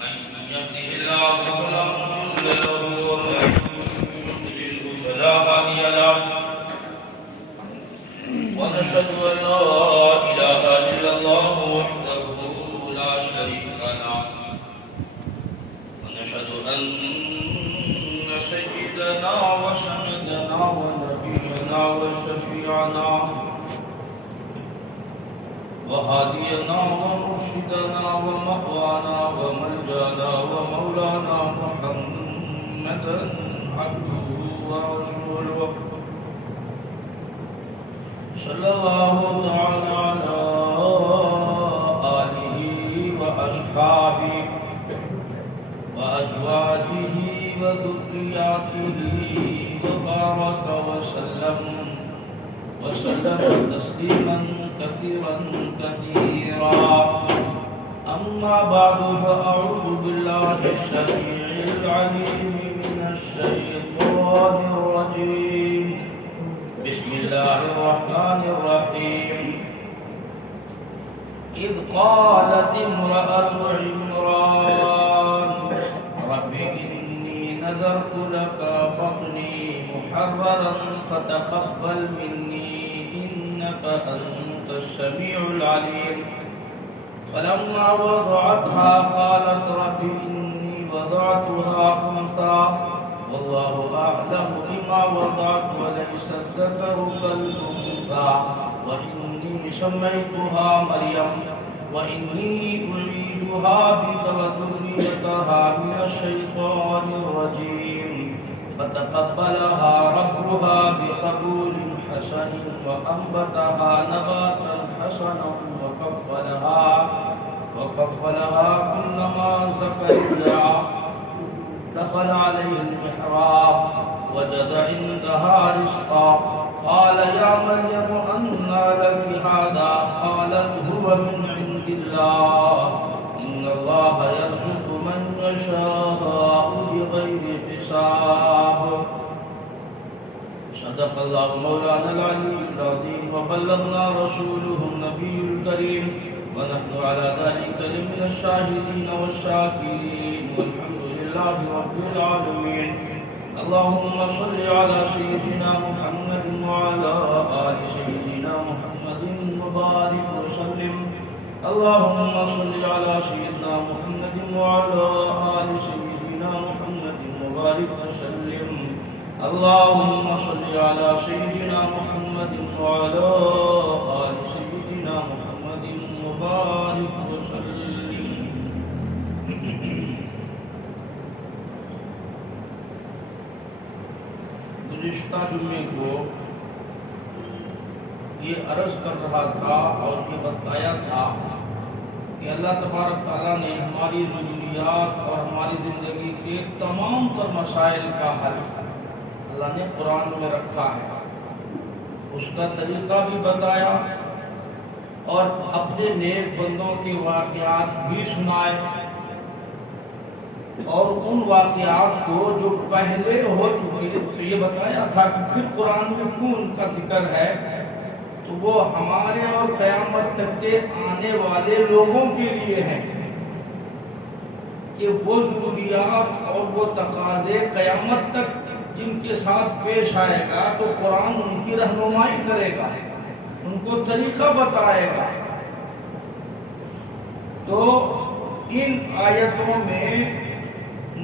من يهده الله فلا مضل له ومن يضلل فلا هادي له ونشهد أن لا إله إلا الله وحده لا شريك له ونشهد أن سيدنا وسندنا ونبينا وشفيعنا وهادينا ومرشدنا ومأوانا وملجانا ومولانا محمدا عبده ورسوله صلى الله تعالى على آله وأصحابه وأزواجه وذرياته وبارك وسلم تسليما كثيرا أما بعد فأعوذ بالله السميع العليم من الشيطان الرجيم بسم الله الرحمن الرحيم إذ قالت امرأة عمران رب إني نذرت لك بطني محررا فتقبل مني إنك أنت السميع العليم فلما وضعتها قالت رب إني وضعتها أنثى والله أعلم بما وضعت وليس الذكر كالأنثى وإني سميتها مريم وإني أعيذها بك وذريتها من الشيطان الرجيم فتقبلها ربها بقبول حسن وأنبتها نباتا حسنا وكفلها كلما زكريا دخل عليه المحراب وجد عندها رزقا قال يا مريم أنى لك هذا قالت هو من عند الله إن الله يرزق من يشاء بغير حساب صدق الله مولانا العلي العظيم وبلغنا رسوله النبي الكريم ونحن على ذلك لمن الشاهدين والشاكرين والحمد لله رب العالمين اللهم صل على سيدنا محمد وعلى آل سيدنا محمد وبارك وسلم اللهم صل على سيدنا محمد وعلى آل سيدنا محمد وبارك وسلم اللهم صل على سيدنا محمد وعلى آل سيدنا محمد وبارك وسلم گزشتہ جمعے کو یہ عرض کر رہا تھا اور یہ بتایا تھا کہ اللہ تبارک تعالیٰ نے ہماری ضروریات اور ہماری زندگی کے تمام تر مسائل کا حل اللہ نے قرآن میں رکھا ہے، اس کا طریقہ بھی بتایا اور اپنے نیک بندوں کے واقعات بھی سنائے اور ان واقعات کو جو پہلے ہو چکے یہ بتایا تھا کہ پھر قرآن میں کیوں ان کا ذکر ہے، تو وہ ہمارے اور قیامت تک کے آنے والے لوگوں کے لیے ہیں کہ وہ ضروریات اور وہ تقاضے قیامت تک جن کے ساتھ پیش آئے گا تو قرآن ان کی رہنمائی کرے گا، ان کو طریقہ بتائے گا۔ تو ان آیتوں میں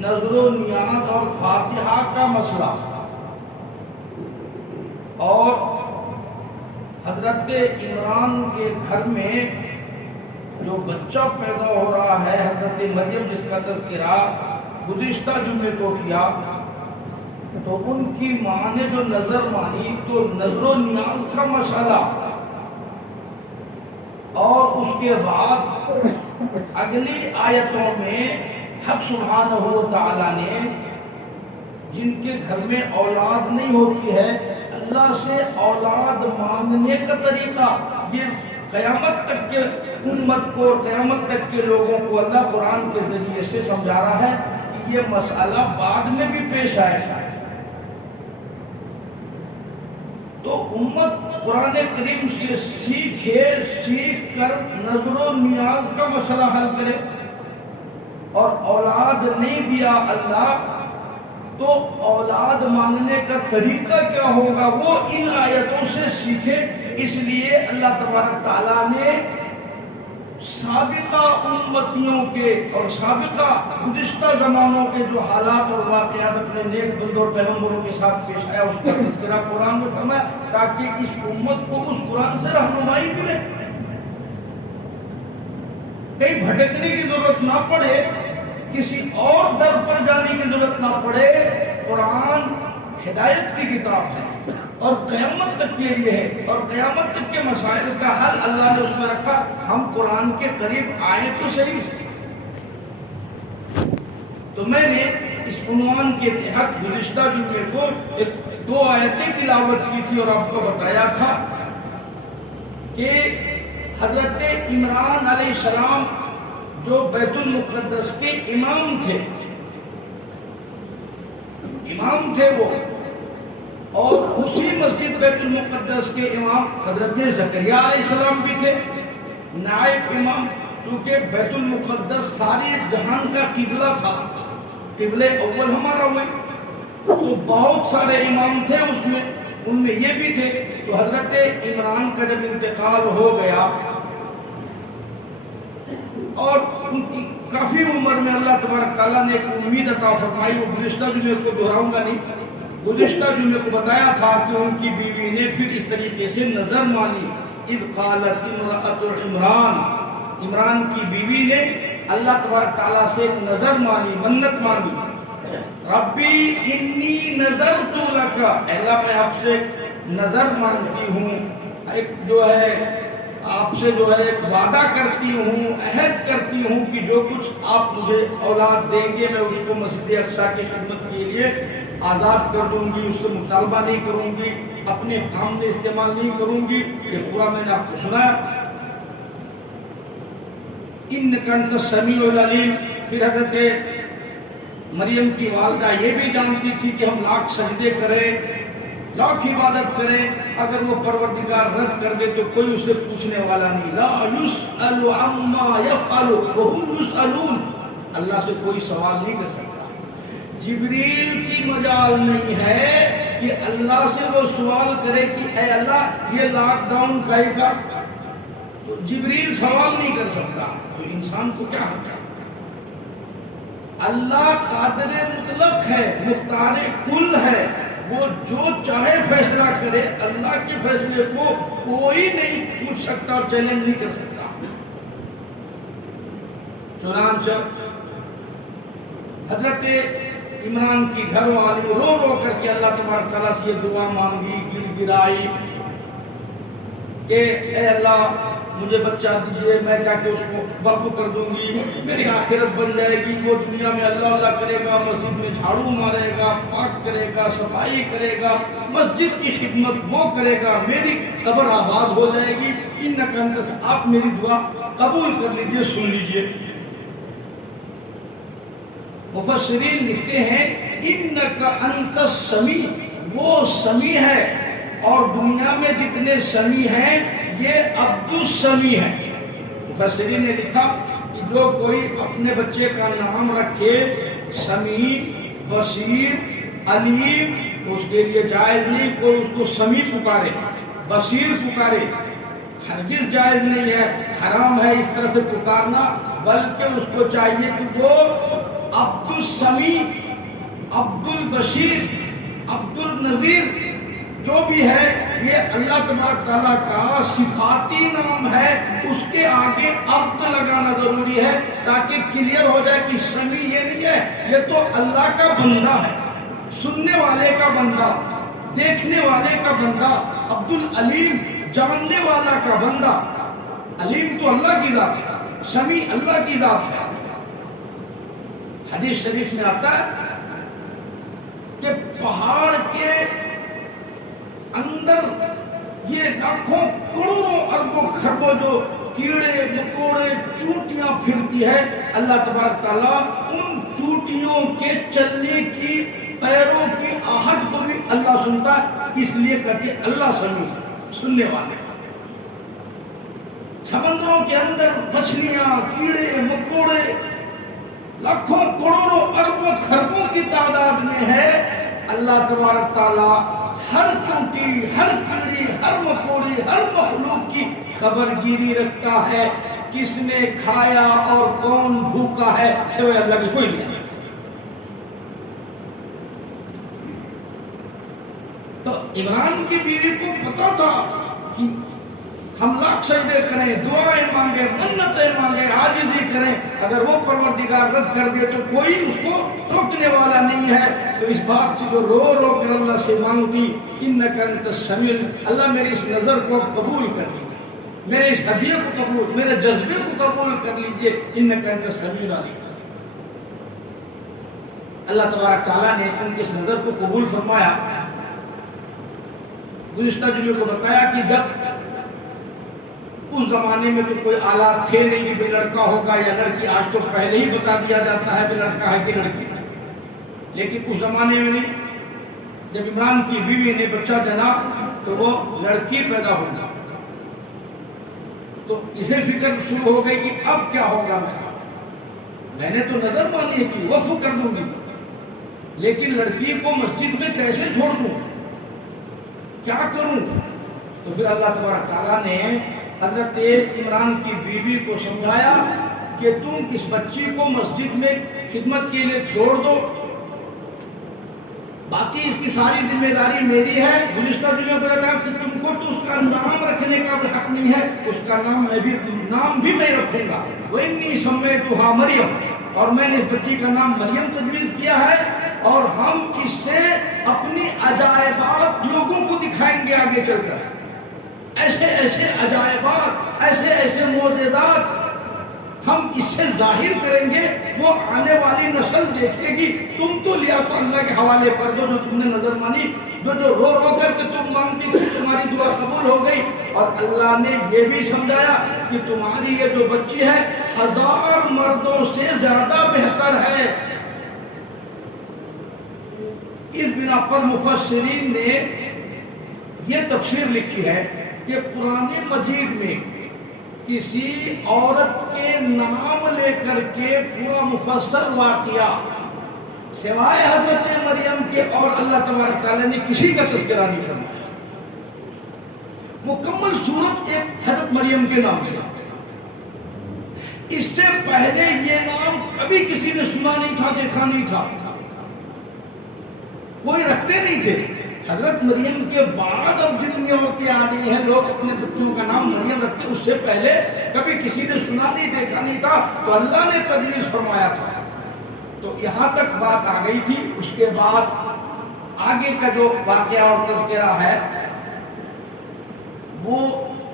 نظر و نیاز اور فاتحہ کا مسئلہ اور حضرت عمران کے گھر میں جو بچہ پیدا ہو رہا ہے حضرت مریم جس کا تذکرہ گزشتہ جمعے کو کیا، تو ان کی ماں نے جو نظر مانی تو نظر و نیاز کا مسئلہ اور اس کے بعد اگلی آیتوں میں حق سبحانہ و تعالیٰ نے جن کے گھر میں اولاد نہیں ہوتی ہے اللہ سے اولاد مانگنے کا طریقہ یہ قیامت تک کے امت کو قیامت تک کے لوگوں کو اللہ قرآن کے ذریعے سے سمجھا رہا ہے کہ یہ مسئلہ بعد میں بھی پیش آئے گا۔ تو امت قرآن کریم سے سیکھ کر نظر و نیاز کا مسئلہ حل کرے۔ اور اولاد نہیں دیا اللہ، تو اولاد مانگنے کا طریقہ کیا ہوگا وہ ان آیتوں سے سیکھے۔ اس لیے اللہ تبارک تعالیٰ نے سابقہ امتیوں کے اور سابقہ گزشتہ زمانوں کے جو حالات اور واقعات اپنے نیک بندوں اور پیغمبروں کے ساتھ پیش آیا اس کا تذکرہ قرآن میں فرمایا، تاکہ اس امت کو اس قرآن سے رہنمائی ملے، کہیں بھٹکنے کی ضرورت نہ پڑے، کسی اور در پر جانے کی ضرورت نہ پڑے۔ قرآن ہدایت کی کتاب ہے اور قیامت تک کے لیے ہے، اور قیامت تک کے مسائل کا حل اللہ نے اس میں رکھا۔ ہم قرآن کے قریب آئے تو صحیح۔ تو میں نے اس عنوان کے تحت گزشتہ جمعے کو 2 آیتیں تلاوت کی تھی اور آپ کو بتایا تھا کہ حضرت عمران علیہ السلام جو بیت المقدس کے امام تھے وہ، اور اسی مسجد بیت المقدس کے امام حضرت زکریا علیہ السلام بھی تھے، نائب امام، چونکہ بیت المقدس ساری جہان کا قبلہ تھا، قبلہ اول ہمارا ہوئے، تو بہت سارے امام تھے اس میں، ان میں یہ بھی تھے۔ تو حضرت عمران کا جب انتقال ہو گیا اور ان کی کافی عمر میں اللہ تبارک تعالیٰ نے ایک امید عطا فرمائی، وہ گزشتہ جمعے کو دہراؤں گا نہیں، گزشتہ جمعے کو بتایا تھا کہ ان کی بیوی نے پھر اس طریقے سے نظر مانی، اذ قالت امرأۃ عمران، عمران کی بیوی نے اللہ تبارک تعالیٰ سے نظر مانی، منت مانی، ربی انی نظرت لک، اللہ میں آپ سے نظر مانتی ہوں، ایک جو ہے آپ سے جو ہے ایک وعدہ کرتی ہوں، عہد کرتی ہوں کہ جو کچھ آپ مجھے اولاد دیں گے میں اس کو مسجد اقصیٰ کی خدمت کے لیے آزاد کر دوں گی، اس سے مطالبہ نہیں کروں گی، اپنے کام میں استعمال نہیں کروں گی۔ یہ پورا میں نے آپ کو سنایا۔ انک انت السمیع العلیم۔ پھر حضرت مریم کی والدہ یہ بھی جانتی تھی کہ ہم لاکھ سجدے کریں، لاکھ عبادت کریں، اگر وہ پروردگار رد کر دے تو کوئی اسے پوچھنے والا نہیں، لا یسأل عما یفعل وهم یسألون، اللہ سے کوئی سوال نہیں کر سکتا۔ جبریل کی مجال نہیں ہے کہ اللہ سے وہ سوال کرے کہ اے اللہ یہ لاک ڈاؤن کہے گا، تو جبریل سوال نہیں کر سکتا، تو انسان کو کیا حق ہے؟ اللہ قادر مطلق ہے، مختار کل ہے، وہ جو چاہے فیصلہ کرے، اللہ کے فیصلے کو کوئی نہیں پوچھ سکتا اور چیلنج نہیں کر سکتا۔ چنانچہ حضرت عمران کی گھر والی رو رو کر کے اللہ تبارک تعالیٰ سے یہ دعا مانگی، گر گرائی کہ اے اللہ مجھے بچہ دیجئے، میں جا کے اس کو وقف کر دوں گی، میری آخرت بن جائے گی، وہ دنیا میں اللہ اللہ کرے گا، مسجد میں جھاڑو مارے گا، پاک کرے گا، صفائی کرے گا، مسجد کی خدمت وہ کرے گا، میری قبر آباد ہو جائے گی۔ انک انت، آپ میری دعا قبول کر لیجئے، سن لیجئے۔ مفسرین لکھتے ہیں انک انت السمیع، وہ سمیع ہے، اور دنیا میں جتنے سمیع ہیں یہ عبد السمیع ہے۔ مفسرین نے لکھا کہ جو کوئی اپنے بچے کا نام رکھے سمیع، بصیر، علیم، اس کے لیے جائز نہیں کوئی اس کو سمیع پکارے، بصیر پکارے، ہرگز جائز نہیں ہے، حرام ہے اس طرح سے پکارنا، بلکہ اس کو چاہیے کہ وہ عبد السمیع، عبد البشیر، عبد النذیر جو بھی ہے یہ اللہ تبارک تعالیٰ کا صفاتی نام ہے، اس کے آگے عبد لگانا ضروری ہے تاکہ کلیئر ہو جائے کہ سمیع یہ نہیں ہے، یہ تو اللہ کا بندہ ہے، سننے والے کا بندہ، دیکھنے والے کا بندہ، عبد العلیم جاننے والا کا بندہ۔ علیم تو اللہ کی ذات ہے، سمیع اللہ کی ذات ہے۔ حدیث شریف میں آتا ہے کہ پہاڑ کے اندر یہ لاکھوں کروڑوں اربوں خربوں جو کیڑے مکوڑے چونٹیاں پھرتی ہے، اللہ تبارک تعالیٰ ان چونٹیوں کے چلنے کی پیروں کی آہٹ کو بھی اللہ سنتا ہے، اس لیے کہتے ہیں اللہ سمیع، سننے والے۔ سمندروں کے اندر مچھلیاں، کیڑے مکوڑے لاکھوں کروڑوں اربوں خربوں کی تعداد میں ہے. اللہ تبارک تعالیٰ ہر چونٹی، ہر کیڑی، ہر مکوڑی، ہر مخلوق کی خبر گیری رکھتا ہے. کس نے کھایا اور کون بھوکا ہے سوائے اللہ کے کوئی نہیں. تو عمران کی بیوی کو پتا تھا کہ ہم لاکھ سجدے کریں، دعائیں مانگیں، منتیں مانگیں، عاجزی کریں، اگر وہ پروردگار رد کر دے تو کوئی اس کو روکنے والا نہیں ہے. تو اس بات سے جو رو رو کر اللہ سے مانگتی، انک انت السمیع، اللہ میری اس نظر کو قبول کر لیجیے، میرے اس ہدیے کو قبول، میرے جذبے کو قبول کر لیجیے، انک انت السمیع العلیم. اللہ تبارک تعالیٰ نے ان کی اس نظر کو قبول فرمایا. گزشتہ جمعے کو بتایا کہ جب اس زمانے میں تو کوئی آلات تھے نہیں کہ لڑکا ہوگا یا لڑکی، آج تو پہلے ہی بتا دیا جاتا ہے کہ لڑکا ہے کہ لڑکی، لیکن اس زمانے میں نہیں. جب عمران کی بیوی نے بچہ جنا تو وہ لڑکی پیدا ہوگی، تو اسے فکر شروع ہو گئی کہ اب کیا ہوگا. میں نے تو نظر مانی کہ وقف کر دوں گی، لیکن لڑکی کو مسجد میں کیسے چھوڑ دوں، کیا کروں. تو پھر اللہ تبارک تعالیٰ نے حضرت عمران کی بیوی کو سمجھایا کہ تم اس بچی کو مسجد میں خدمت کے لیے چھوڑ دو، باقی اس کی ساری ذمہ داری میری ہے. گزشتہ دنوں میں بتایا کہ تم کو تو اس کا نام رکھنے کا بھی حق نہیں ہے، اس کا نام بھی میں رکھوں گا. وَإِنِّي سَمَّيْتُهَا مَرْيَمَ، اور میں نے اس بچی کا نام مریم تجویز کیا ہے، اور ہم اس سے اپنی عجائبات لوگوں کو دکھائیں گے آگے چل کر. ایسے ایسے عجائبات، ایسے ایسے معجزات ہم اس سے ظاہر کریں گے، وہ آنے والی نسل دیکھے گی. تم تو لیا تو اللہ کے حوالے کر دو جو تم نے نظر مانی، جو رو رو کر کے تم مانگتی تھی، تمہاری دعا قبول ہو گئی. اور اللہ نے یہ بھی سمجھایا کہ تمہاری یہ جو بچی ہے 1000 مردوں سے زیادہ بہتر ہے. اس بنا پر مفسرین نے یہ تفسیر لکھی ہے کہ قرآن مجید میں کسی عورت کے نام لے کر کے پورا مفصل واقعہ سوائے حضرت مریم کے اور اللہ تبارک تعالیٰ نے کسی کا تذکرہ نہیں فرمایا. مکمل صورت ایک حضرت مریم کے نام سے. اس سے پہلے یہ نام کبھی کسی نے سنا نہیں تھا، دیکھا نہیں تھا، کوئی رکھتے نہیں تھے. حضرت مریم کے بعد اب جتنی عورتیں آ رہی ہیں لوگ اپنے بچوں کا نام مریم رکھتے، اس سے پہلے کبھی کسی نے سنا نہیں، دیکھا نہیں تھا. تو اللہ نے تجویز فرمایا تھا. تو یہاں تک بات آ گئی تھی. اس کے بعد آگے کا جو واقعہ اور تذکرہ ہے وہ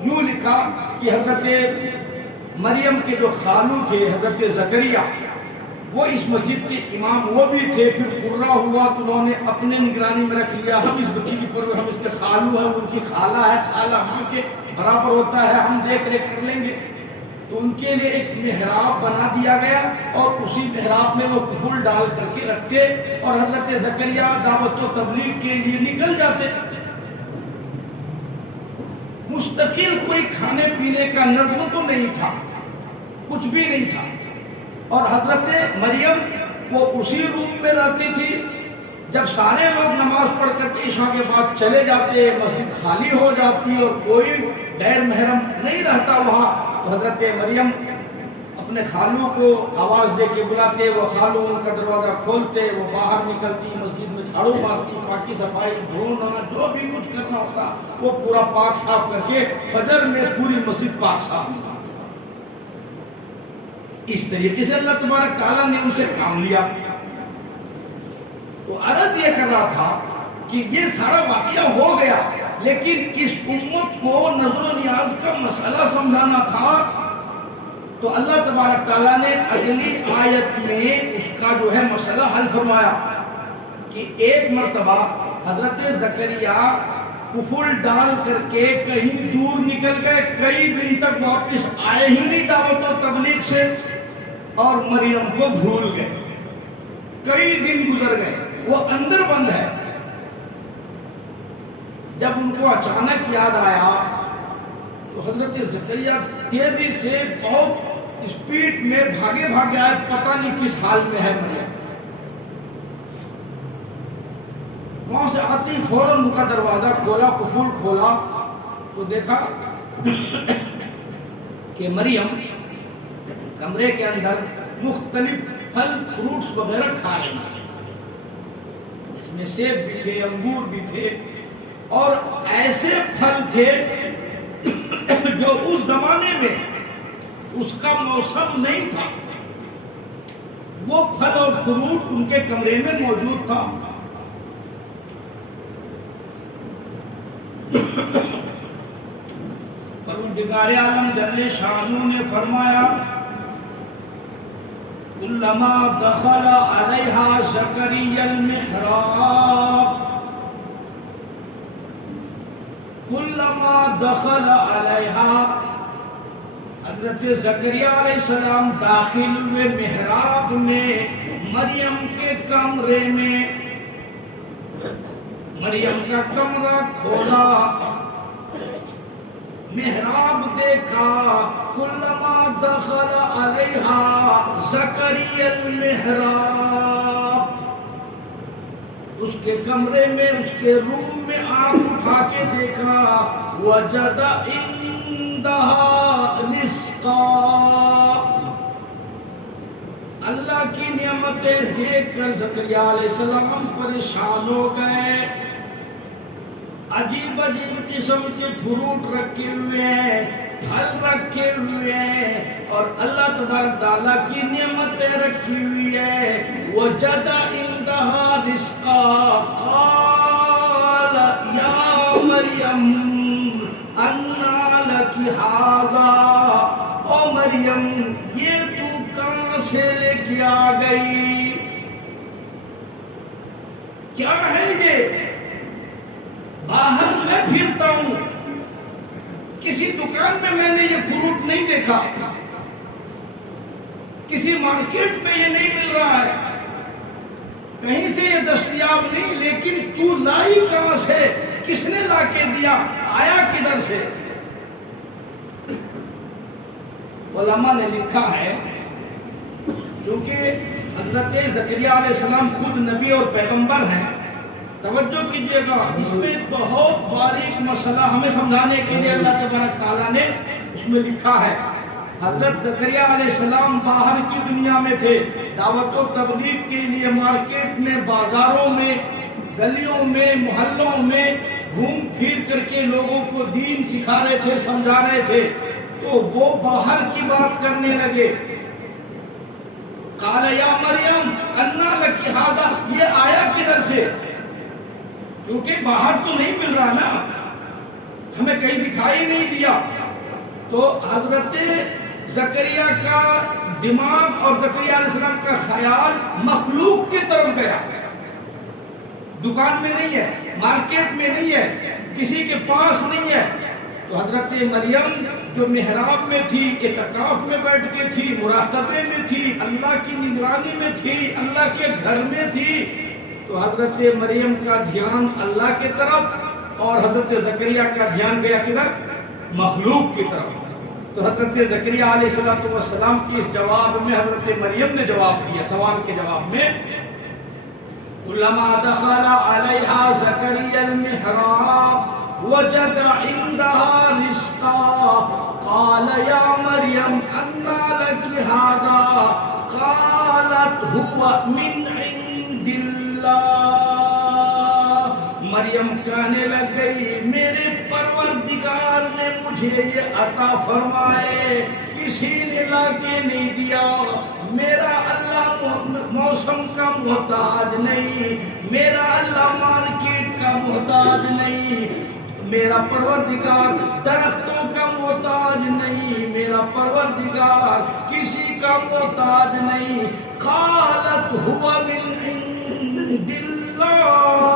یوں لکھا کہ حضرت مریم کے جو خالو تھے حضرت زکریا، وہ اس مسجد کے امام وہ بھی تھے. پھر قرہ ہوا تو انہوں نے اپنے نگرانی میں رکھ لیا، ہم اس بچی کی پرورش، ہم اس کے خالو ہیں، ان کی خالہ ہے، خالہ ماں کے برابر ہوتا ہے، ہم دیکھ ریکھ کر لیں گے. تو ان کے لیے ایک محراب بنا دیا گیا اور اسی محراب میں وہ کفل ڈال کر کے رکھتے اور حضرت زکریا دعوت و تبلیغ کے لیے نکل جاتے. مستقل کوئی کھانے پینے کا نظم تو نہیں تھا، کچھ بھی نہیں تھا. اور حضرت مریم وہ اسی روم میں رہتی تھی. جب سارے لوگ نماز پڑھ کر کے عشاء کے بعد چلے جاتے، مسجد خالی ہو جاتی اور کوئی غیر محرم نہیں رہتا وہاں، تو حضرت مریم اپنے خالو کو آواز دے کے بلاتے، وہ خالو ان کا دروازہ کھولتے، وہ باہر نکلتی، مسجد میں جھاڑو مارتی، پاکی صفائی، دھونا، جو بھی کچھ کرنا ہوتا وہ پورا پاک صاف کر کے فجر میں پوری مسجد پاک صاف ہوتا. اس طریقے سے اللہ تبارک تعالیٰ نے ان سے کام لیا. وہ عرض یہ کر رہا تھا کہ یہ سارا واقعہ ہو گیا، لیکن اس امت کو نظر و نیاز کا مسئلہ سمجھانا تھا. تو اللہ تبارک تعالیٰ نے اگلی آیت میں اس کا جو ہے مسئلہ حل فرمایا کہ ایک مرتبہ حضرت زکریا کفل ڈال کر کے کہیں دور نکل گئے، کئی دن تک واپس آئے ہی نہیں دعوت و تبلیغ سے، اور مریم کو بھول گئے. کئی دن گزر گئے، وہ اندر بند ہے. جب ان کو اچانک یاد آیا تو حضرت زکریا تیزی سے بہت اسپیڈ میں بھاگے بھاگے آئے، پتہ نہیں کس حال میں ہے مریم۔ وہاں سے آتی فوراً ان کا دروازہ کھولا، قفل کھولا تو دیکھا کہ مریم کمرے کے اندر مختلف پھل فروٹس وغیرہ کھا رہی ہیں، اس میں سیب بھی تھے، انگور بھی تھے، اور ایسے پھل تھے جو اس زمانے میں اس کا موسم نہیں تھا، وہ پھل اور فروٹ ان کے کمرے میں موجود تھا۔ پروردگار عالم جل شانہ نے فرمایا کلما دخل علیہا زکریا المحراب، کلما دخل علیہا، حضرت زکریا علیہ السلام داخل ہوئے محراب میں، مریم کے کمرے میں، مریم کا کمرہ کھولا، محراب دیکھا، کلما دخل علیہا زکریا المحراب، اس کے کمرے میں، اس کے روم میں آنکھ اٹھا کے دیکھا، وجد عندہا رزقا، اللہ کی نعمتیں دیکھ کر زکریا علیہ السلام پریشان ہو گئے، عجیب عجیب قسم کے فروٹ رکھے ہوئے ہیں، پھل رکھے ہوئے ہیں، اور اللہ تبارک تعالیٰ کی نعمتیں رکھی ہوئی ہے۔ وجد عندہا رزقا قال یا مریم انا لک ھذا، او مریم یہ تو کہاں سے لے کے آ گئی، کیا ہے یہ؟ باہر میں پھرتا ہوں، کسی دکان میں میں نے یہ فروٹ نہیں دیکھا، کسی مارکیٹ میں یہ نہیں مل رہا ہے، کہیں سے یہ دستیاب نہیں، لیکن تو لائی کہاں سے، کس نے لا کے دیا، آیا کدھر سے؟ علماء نے لکھا ہے چونکہ حضرت زکریا علیہ السلام خود نبی اور پیغمبر ہیں، توجہ کیجئے گا، اس میں بہت باریک مسئلہ ہمیں سمجھانے کے لیے اللہ تبارک تعالیٰ نے اس میں لکھا ہے۔ حضرت زکریا علیہ السلام باہر کی دنیا میں تھے، دعوت و تبلیغ کے لیے مارکیٹ میں، بازاروں میں، گلیوں میں، محلوں میں گھوم پھر کر کے لوگوں کو دین سکھا رہے تھے، سمجھا رہے تھے، تو وہ باہر کی بات کرنے لگے۔ قال یا مریم انا لک ھذا، یہ آیا کدھر سے؟ کیونکہ باہر تو نہیں مل رہا نا، ہمیں کہیں دکھائی نہیں دیا۔ تو حضرت زکریا کا دماغ اور زکریا علیہ السلام کا خیال مخلوق کی طرف گیا، دکان میں نہیں ہے، مارکیٹ میں نہیں ہے، کسی کے پاس نہیں ہے۔ تو حضرت مریم جو محراب میں تھی، اعتکاف میں بیٹھ کے تھی، مراقبے میں تھی، اللہ کی نگرانی میں تھی، اللہ کے گھر میں تھی، تو حضرت مریم کا دھیان اللہ کی طرف اور حضرت زکریا کا دھیان گیا کدھر؟ مخلوق کی طرف۔ تو حضرت زکریا علیہ السلام کی اس جواب میں حضرت مریم نے جواب دیا، سوال کے جواب میں، کلما دخل علیہا زکریا المحراب وجد عندها رزقا قال یا مریم انا لک ھذا قالت هو من عند اللہ، مریم کہنے لگ گئی میرے پروردگار نے مجھے یہ عطا فرمائے، کسی نے لا کے نہیں دیا، میرا اللہ موسم کا محتاج نہیں، میرا اللہ مارکیٹ کا محتاج نہیں، میرا پروردگار درختوں کا محتاج نہیں، میرا پروردگار کسی کا محتاج نہیں۔ قالت هو من عند اللہ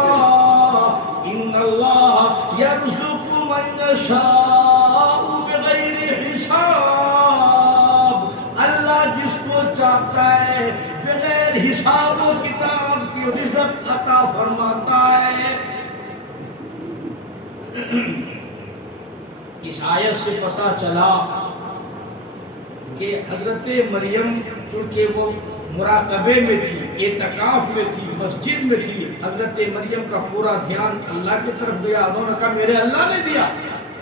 ان اللہ یرزق من یشاء بغیر حساب، اللہ جس کو چاہتا ہے بغیر حساب و کتاب کی رزق عطا فرماتا ہے۔ اس آیت سے پتہ چلا کہ حضرت مریم چونکہ وہ مراقبے میں تھی، اعتکاف میں تھی، مسجد میں تھی، حضرت مریم کا پورا دھیان اللہ کی طرف گیا. انہوں نے کہا میرے اللہ نے دیا.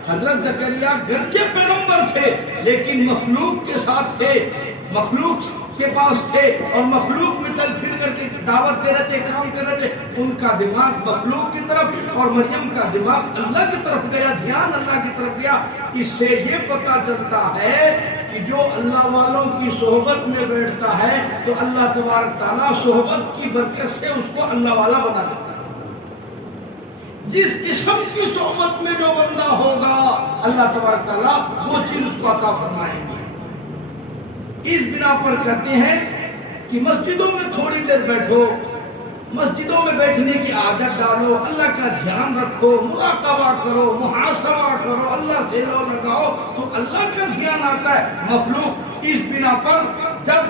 حضرت زکریا گرچہ پیغمبر تھے لیکن مخلوق کے ساتھ تھے، مخلوق کے پاس تھے اور مخلوق میں چل پھر کر کے دعوت دے رہے تھے، کام کر رہے تھے. ان کا دماغ مخلوق کی طرف اور مریم کا دماغ اللہ کی طرف گیا، دھیان اللہ کی طرف گیا. اس سے یہ پتہ چلتا ہے کہ جو اللہ والوں کی صحبت میں بیٹھتا ہے تو اللہ تبارک تعالیٰ صحبت کی برکت سے اس کو اللہ والا بنا دیتا ہے. جس قسم کی صحبت میں جو بندہ ہوگا اللہ تبارک تعالیٰ وہ چیز اس کو عطا فرمائیں گے. اس بنا پر کہتے ہیں کہ مسجدوں میں تھوڑی دیر بیٹھو، مسجدوں میں بیٹھنے کی عادت ڈالو، اللہ کا دھیان رکھو، مراقبہ کرو، محاسبہ کرو، اللہ سے لو لگاؤ تو اللہ کا دھیان آتا ہے. مخلوق اس بنا پر جب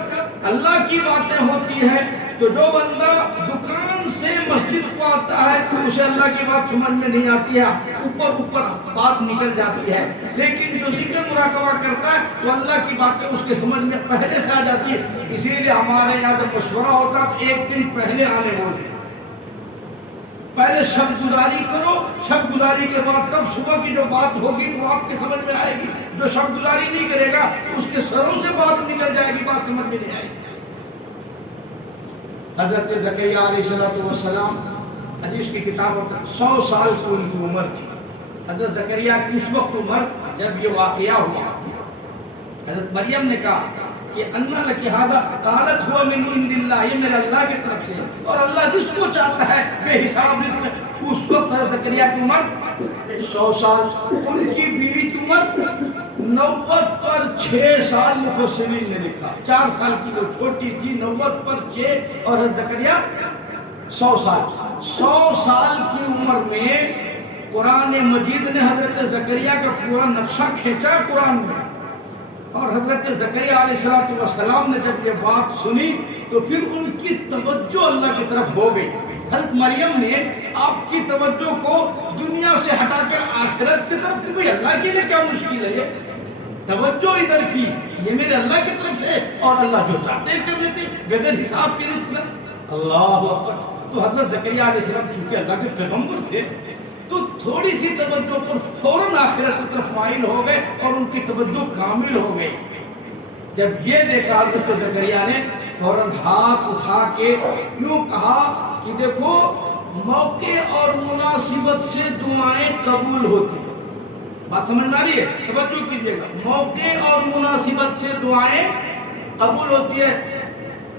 اللہ کی باتیں ہوتی ہیں تو جو بندہ دکان سے مسجد کو آتا ہے تو اسے اللہ کی بات سمجھ میں نہیں آتی ہے، اوپر بات نکل جاتی ہے. لیکن جو ذکر مراقبہ کرتا ہے تو اللہ کی باتیں اس کے سمجھ میں پہلے سے آ جاتی ہے. اسی لیے ہمارے یہاں جب مشورہ ہوتا تو ایک دن پہلے آنے بولتے، پہلے شب گزاری کرو، شب گزاری کے بعد تب صبح کی جو بات ہوگی وہ آپ کے سمجھ میں آئے گی. جو شب گزاری نہیں کرے گا اس کے سروں سے بات نکل جائے گی، بات سمجھ میں نہیں آئے گی. حضرت زکریا علیہ السلام حدیث کی کتاب 100 سال کی ان کی عمر تھی. حضرت زکریا کی اس وقت عمر جب یہ واقعہ ہوا، حضرت مریم نے کہا کہ انا لکی ھذا قالت هو من عند اللہ، یہ میرے اللہ کی طرف سے، اور اللہ جس کو چاہتا ہے بے حساب رزق. اس وقت حضرت زکریا کی عمر 100 سال، ان کی بیوی کی عمر 90 پر 6 سال. مفسرین نے لکھا 4 سال کی وہ چھوٹی تھی، 90 پر 6 اور حضرت زکریا 100 سال. 100 سال کی عمر میں قرآن مجید نے حضرت زکریا کا پورا نقشہ کھینچا قرآن میں. اور حضرت زکریا علیہ السلام نے جب یہ بات سنی تو پھر ان کی توجہ اللہ کی طرف ہو گئی. حضرت مریم نے آپ کی توجہ کو دنیا سے ہٹا کر آخرت کی طرف کی. اللہ کے لیے کیا مشکل ہے، یہ توجہ ادھر کی، یہ میرے اللہ کی طرف سے اور اللہ جو چاہتے کر دیتے بغیر حساب کے رزق. اللہ اکبر. تو حضرت زکریا علیہ السلام چونکہ اللہ کے پیغمبر تھے تو تھوڑی سی توجہ پر فوراً آخرت کی طرف مائل ہو گئے اور ان کی توجہ کامل ہو گئی. جب یہ دیکھا حضرت زکریا نے فوراً ہاتھ اٹھا کے یوں کہا کہ دیکھو موقع اور مناسبت سے دعائیں قبول ہوتی ہیں. بات سمجھ میں آ رہی ہے؟ توجہ کیجیے گا. موقع اور مناسبت سے دعائیں قبول ہوتی ہے.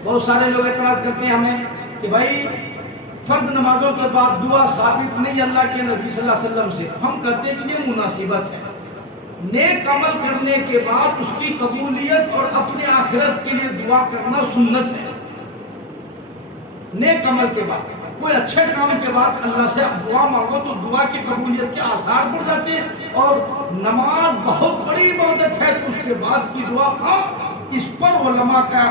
بہت سارے لوگ اعتراض کرتے ہیں ہمیں کہ بھائی فرض نمازوں کے بعد دعا ثابت نہیں اللہ کے نبی صلی اللہ علیہ وسلم سے. ہم کہتے ہیں کہ یہ مناسبت ہے. نیک عمل کرنے کے بعد اس کی قبولیت اور اپنے آخرت کے لیے دعا کرنا سنت ہے. نیک عمل کے بعد کوئی اچھے کام کے بعد اللہ سے دعا مانگو تو دعا کی قبولیت کے آثار بڑھ جاتے ہیں. اور نماز بہت بڑی عبادت ہے تو اس کے بعد کی دعا، ہاں اس پر علماء کا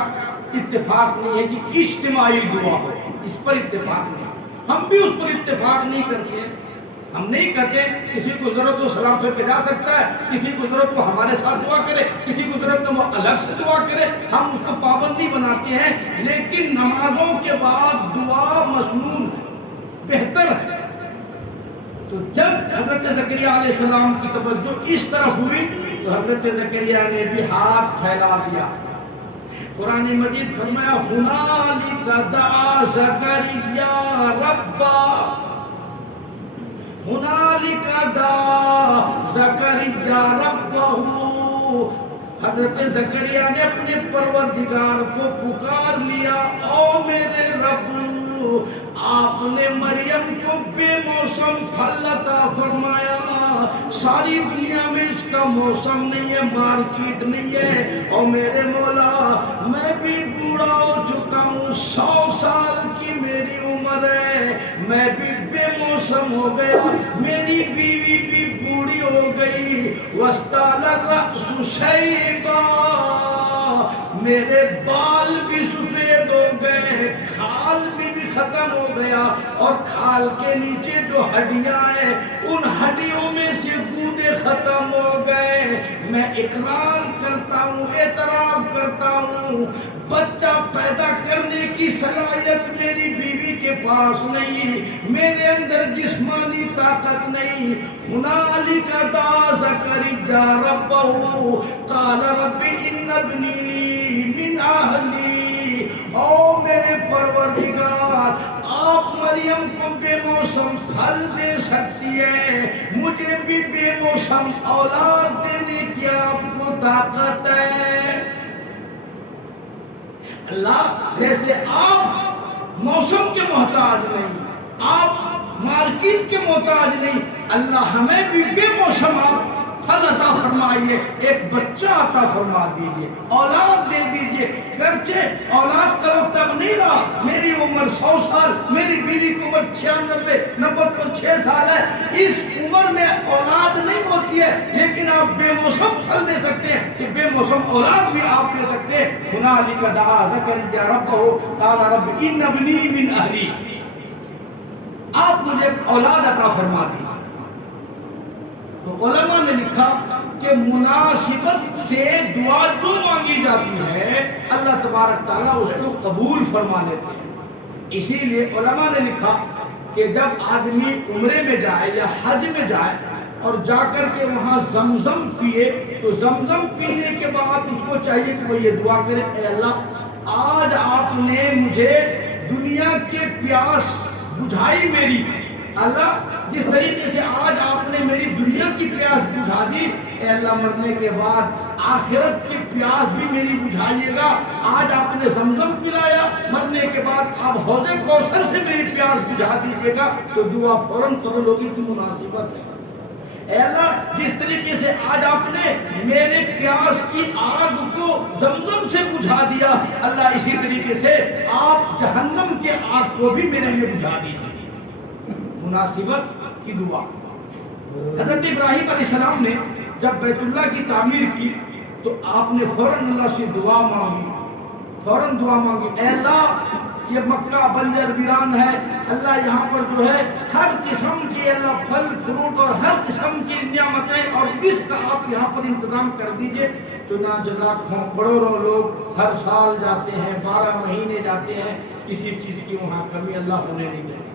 اتفاق نہیں ہے کہ اجتماعی دعا ہو، اس پر اتفاق نہیں. ہم بھی اس پر اتفاق نہیں کرتے ہیں. ہم نہیں کہتے کسی کو ضرورت ہو سلام پہ جا سکتا ہے، کسی کو ضرورت ہو ہمارے ساتھ دعا کرے، کسی کو ضرورت ہو وہ الگ سے دعا کرے. ہم اس کو پابندی بناتے ہیں. لیکن نمازوں کے بعد دعا مسنون بہتر ہے. تو جب حضرت زکریا علیہ السلام کی توجہ اس طرف ہوئی تو حضرت زکریا نے بھی ہاتھ پھیلا دیا. قرآن مجید فرمایا ہنالک دعا زکریا ربا، ہنالک دعا زکریا ربہ. حضرت زکریا نے اپنے پروردگار کو پکار لیا، او میرے رب آپ نے مریم کو بے موسم پھل عطا فرمایا. ساری دنیا میں اس کا موسم نہیں ہے، مارکیٹ نہیں ہے. اور میرے مولا میں بھی بوڑھا ہو چکا ہوں، 100 سال کی میری عمر ہے، میں بھی بے موسم ہو گیا، میری بیوی بھی بوڑھی ہو گئی. وَاسْتَعْلَ الرَّأْسُ شَيْبًا، میرے بال بھی سفید ہو گئے، کھال بھی ختم ہو گیا. گیا اور کھال کے نیچے جو ہڈیاں ہیں ان ہڈیوں میں سے گودے ختم ہو گئے. میں اقرار کرتا ہوں، اعتراف کرتا ہوں، بچہ پیدا کرنے کی صلاحیت میری بیوی کے پاس نہیں، میرے اندر جسمانی طاقت نہیں. ہنالک دعا زکریا ربہ قال رب ان ابنی من اہلی. او میرے پروردگار، آپ مریم کو بے موسم پھل دے سکتی ہے، مجھے بھی بے موسم اولاد دینے کی آپ کو طاقت ہے. اللہ جیسے آپ موسم کے محتاج نہیں، آپ مارکیٹ کے محتاج نہیں، اللہ ہمیں بھی بے موسم آپ پھل عطا فرمائیے، ایک بچہ عطا فرما دیجئے، اولاد دے دیجئے. گرچہ اولاد کا وقت اب نہیں رہا، میری عمر 100 سال، میری بیوی کی عمر 96 90 پر 6 سال ہے، اس عمر میں اولاد نہیں ہوتی ہے، لیکن آپ بے موسم پھل دے سکتے ہیں کہ بے موسم اولاد بھی آپ دے سکتے ہیں. ہنالک دعا زکریا ربہ قال رب ان ابنی من اہلی. آپ مجھے اولاد عطا فرما دی. تو علماء نے لکھا کہ مناسبت سے دعا جو مانگی جاتی ہے اللہ تبارک تعالیٰ اس کو قبول فرما لیتے ہیں. اسی لیے علماء نے لکھا کہ جب آدمی عمرے میں جائے یا حج میں جائے اور جا کر کے وہاں زمزم پیے تو زمزم پینے کے بعد اس کو چاہیے کہ وہ یہ دعا کرے، اے اللہ آج آپ نے مجھے دنیا کے پیاس بجھائی میری، اللہ جس طریقے سے آج آپ نے میری دنیا کی پیاس بجھا دی، اے اللہ مرنے کے بعد آخرت کی پیاس بھی میری بجھائیے گا. آج آپ نے زمزم پلایا، مرنے کے بعد آپ حوض کوثر سے میری پیاس بجھا دیجیے گا تو دعا فوراً قبول ہوگی کی مناسبت ہے. اے اللہ جس طریقے سے آج آپ نے میرے پیاس کی آگ کو زمزم سے بجھا دیا، اللہ اسی طریقے سے آپ جہنم کے آگ کو بھی میرے لیے بجھا دیجیے. مناسبت کی دعا. حضرت ابراہیم علیہ السلام نے جب بیت اللہ کی تعمیر کی تو آپ نے فوراً اللہ سے دعا مانگی، فوراً دعا مانگی، اے اللہ یہ مکہ بنجر ویران ہے، اللہ یہاں پر جو ہے ہر قسم کی اللہ پھل فروٹ اور ہر قسم کی نعمتیں اور رزق کا آپ یہاں پر انتظام کر دیجئے. چنانچہ لاکھوں کروڑوں لوگ ہر سال جاتے ہیں، 12 مہینے جاتے ہیں، کسی چیز کی وہاں کمی اللہ ہونے نہیں دیتا،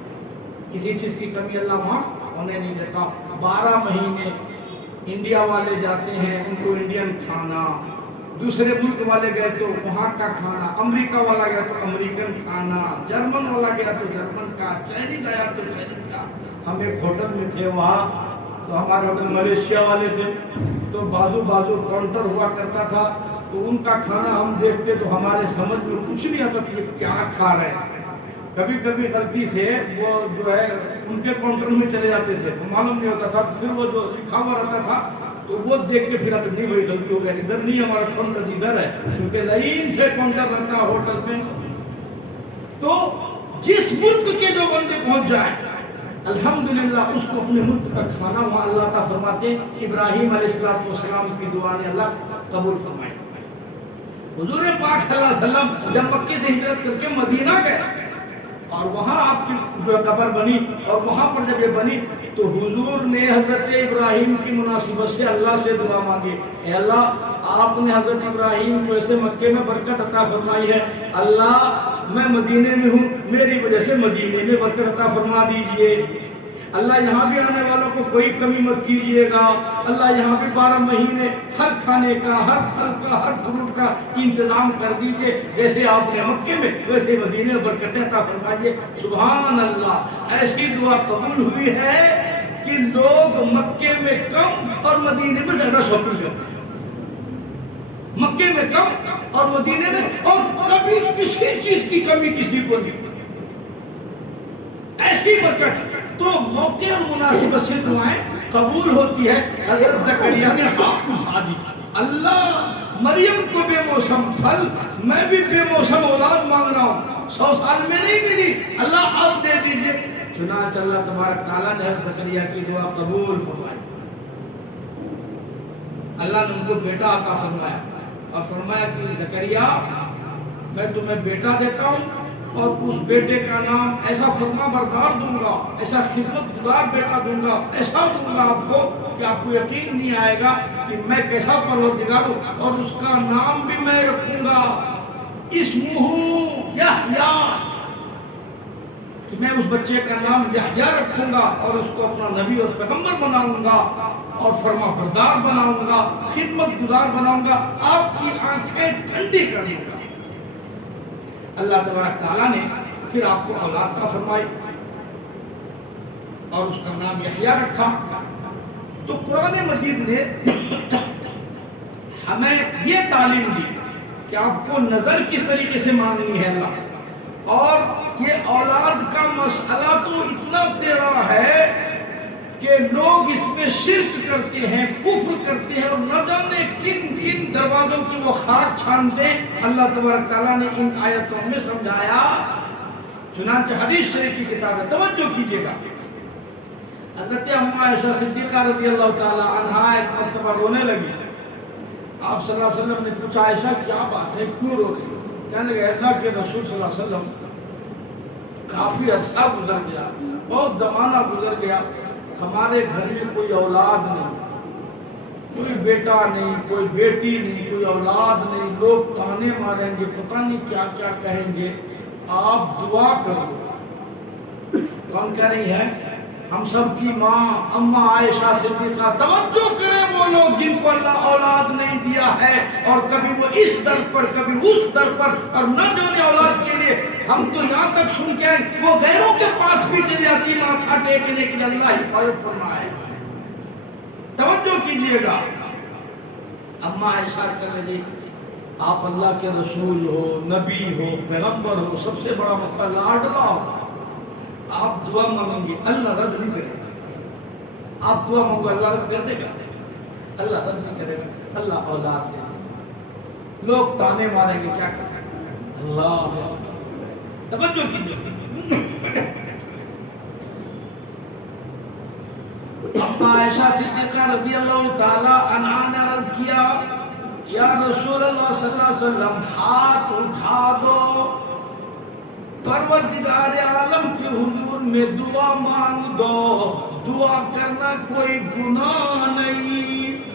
کسی چیز کی کمی اللہ وہاں ہونے نہیں دیتا. 12 مہینے انڈیا والے جاتے ہیں، ان کو انڈین کھانا، دوسرے ملک والے گئے تو وہاں کا کھانا، امریکہ والا گیا تو امریکن کھانا، جرمن والا گیا تو جرمن کا، چائنیز آیا تو چائنیز کا. ہم ایک ہوٹل میں تھے وہاں، تو ہمارے ہوٹل ملیشیا والے تھے، تو بازو کاؤنٹر ہوا کرتا تھا، تو ان کا کھانا ہم دیکھتے تو ہمارے سمجھ میں کچھ نہیں آتا کہ یہ کیا کھا رہے ہیں. کبھی کبھی غلطی سے وہ جو ہے ان کے کاؤنٹر میں چلے جاتے تھے، معلوم نہیں ہوتا تھا، پھر وہ جو لکھا ہوا رہتا تھا تو وہ دیکھ کے پھر آتے نہیں بھائی غلطی ہو گیا، ادھر نہیں ہمارا کاؤنٹر ادھر ہے، کیونکہ لائن سے کاؤنٹر رہتا ہے ہوٹل میں. تو جس ملک کے جو بندے پہنچ جائیں الحمدللہ اس کو اپنے ملک کا کھانا وہاں اللہ کا فرماتے. ابراہیم علیہ السلام کی دعا نے اللہ قبول فرمائی. حضور پاک صلی اللہ علیہ وسلم جب مکے سے ہجرت کر کے مدینہ گئے اور وہاں آپ کی جو قبر بنی اور وہاں پر جب یہ بنی تو حضور نے حضرت ابراہیم کی مناسبت سے اللہ سے دعا مانگی، اے اللہ آپ نے حضرت ابراہیم کو ایسے مکے میں برکت عطا فرمائی ہے، اللہ میں مدینے میں ہوں، میری وجہ سے مدینے میں برکت عطا فرما دیجئے. اللہ یہاں بھی آنے والوں کو کوئی کمی مت کیجئے گا. اللہ یہاں بھی 12 مہینے ہر کھانے کا، ہر پھل کا، ہر فروٹ کا انتظام کر دیجئے، جیسے آپ نے مکے میں ویسے مدینے میں برکتیں عطا فرمائیے. سبحان اللہ، ایسی دعا قبول ہوئی ہے کہ لوگ مکے میں کم اور مدینے میں زیادہ شاپنگ کرتے ہیں. مکے میں کم اور مدینے میں، اور کبھی کسی چیز کی کمی کسی کو نہیں. ایسی برکت. تو موقع اور مناسبت سے دعائیں قبول ہوتی ہے. حضرت زکریا نے ہاتھ اٹھا دی، اللہ مریم کو بے موسم پھل، میں بھی بے موسم اولاد مانگ رہا ہوں، 100 سال میں نہیں ملی، اللہ اب دے دیجئے. چنانچہ اللہ تبارک تعالیٰ نے حضرت زکریا کی دعا قبول فرمائی. اللہ نے ان کو بیٹا عطا فرمایا اور فرمایا کہ زکریا میں تمہیں بیٹا دیتا ہوں اور اس بیٹے کا نام ایسا فرما بردار دوں گا، ایسا خدمت گزار بیٹا دوں گا، ایسا دوں گا آپ کو کہ آپ کو یقین نہیں آئے گا کہ میں کیسا پروردگار ہوں، اور اس کا نام بھی میں رکھوں گا اسمہ یحییٰ، کہ میں اس بچے کا نام یحییٰ رکھوں گا اور اس کو اپنا نبی اور پیغمبر بناؤں گا اور فرما بردار بناؤں گا، خدمت گزار بناؤں گا، آپ کی آنکھیں ٹھنڈی کر دوں گا۔ اللہ تبارک تعالیٰ نے پھر آپ کو اولاد عطا فرمائی اور اس کا نام یحییٰ رکھا۔ تو قرآن مجید نے ہمیں یہ تعلیم دی کہ آپ کو نظر کس طریقے سے مانگنی ہے اللہ، اور یہ اولاد کا مسئلہ تو اتنا تیرا ہے کہ لوگ اس میں شرک کرتے ہیں، کفر کرتے ہیں، اور نہ جانے کن کن دروازوں کی وہ خاک چھانتے ہیں۔ اللہ تبارک تعالیٰ نے ان آیتوں میں سمجھایا۔ چنانچہ حدیث شریف کی کتاب ہے، توجہ کیجئے گا۔ حضرت اماں عائشہ صدیقہ رضی اللہ تعالی عنہا ایک مرتبہ رونے لگی۔ آپ صلی اللہ علیہ وسلم نے پوچھا عائشہ کیا بات ہے، کیوں رو رہی ہو؟ کہنے لگے اللہ کے رسول صلی اللہ علیہ وسلم کافی عرصہ گزر گیا، بہت زمانہ گزر گیا، ہمارے گھر میں کوئی اولاد نہیں، کوئی بیٹا نہیں، کوئی بیٹی نہیں، کوئی اولاد نہیں، لوگ تانے ماریں گے، پتہ نہیں کیا کیا کہیں گے، آپ دعا کرو۔ کون کہہ رہی ہے؟ ہم سب کی ماں اماں عائشہ صدیقہ۔ توجہ کریں وہ لوگ جن کو اللہ اولاد نہیں دیا ہے، اور کبھی وہ اس در پر کبھی اس در پر، اور نہ جانے اولاد کے لیے ہم تو یہاں تک سن کے وہ غیروں کے پاس بھی چلی جاتی ماتھا ٹیکنے کے لیے، اللہ حفاظت فرمائے۔ توجہ کیجئے گا۔ اماں عائشہ کہنے لگی آپ اللہ کے رسول ہو، نبی ہو، پیغمبر ہو، سب سے بڑا مسئلہ لاڈلا ہو، آپ دعا مانگیں گے اللہ رد نہیں کرے گا، آپ دعا مانگو اللہ رد کر دے گا، اللہ رد نہیں کرے گا، اللہ اولاد دے گا۔ لوگ تانے ماریں گے، کیا کریں گے؟ اللہ توجہ کیجئے۔ اماں عائشہ صدیقہ رضی اللہ تعالی عنہا نے عرض کیا یا رسول اللہ صلی اللہ علیہ وسلم ہاتھ اٹھا دو، پروردگار عالم کے حضور میں دعا مانگ دو، دعا کرنا کوئی گناہ نہیں،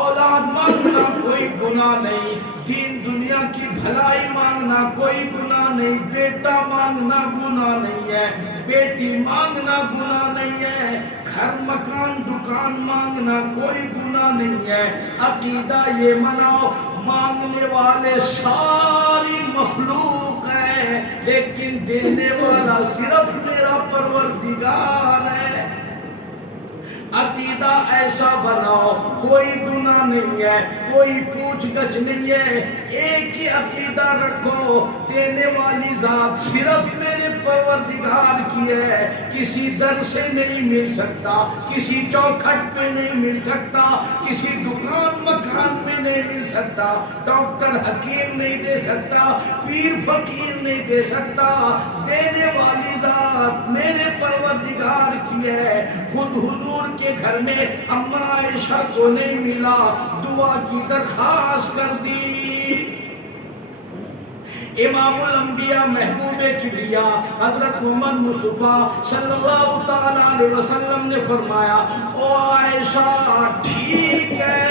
اولاد مانگنا کوئی گناہ نہیں، دین دنیا کی بھلائی مانگنا کوئی گناہ نہیں، بیٹا مانگنا گناہ نہیں ہے، بیٹی مانگنا گناہ نہیں ہے، گھر مکان دکان مانگنا کوئی گناہ نہیں ہے۔ عقیدہ یہ مناؤ مانگنے والے ساری مخلوق ہے، لیکن دینے والا صرف میرا پروردگار ہے۔ عقیدہ ایسا بناؤ کوئی گناہ نہیں ہے، کوئی پوچھ گچھ نہیں ہے، ایک ہی عقیدہ رکھو دینے والی ذات صرف میرے پروردگار کی ہے، کسی در سے نہیں مل سکتا، کسی چوکھٹ میں نہیں مل سکتا، کسی دکان مکان میں نہیں مل سکتا، ڈاکٹر حکیم نہیں دے سکتا، پیر فقیر نہیں دے سکتا، دینے والی ذات میرے پروردگار کی ہے۔ خود حضور کے گھر میں اماں عائشہ کو نہیں ملا، دعا کی درخواست کر دی۔ امام الانبیاء محبوب کبریا حضرت محمد مصطفیٰ صلی اللہ تعالی علیہ وسلم نے فرمایا او عائشہ ٹھیک ہے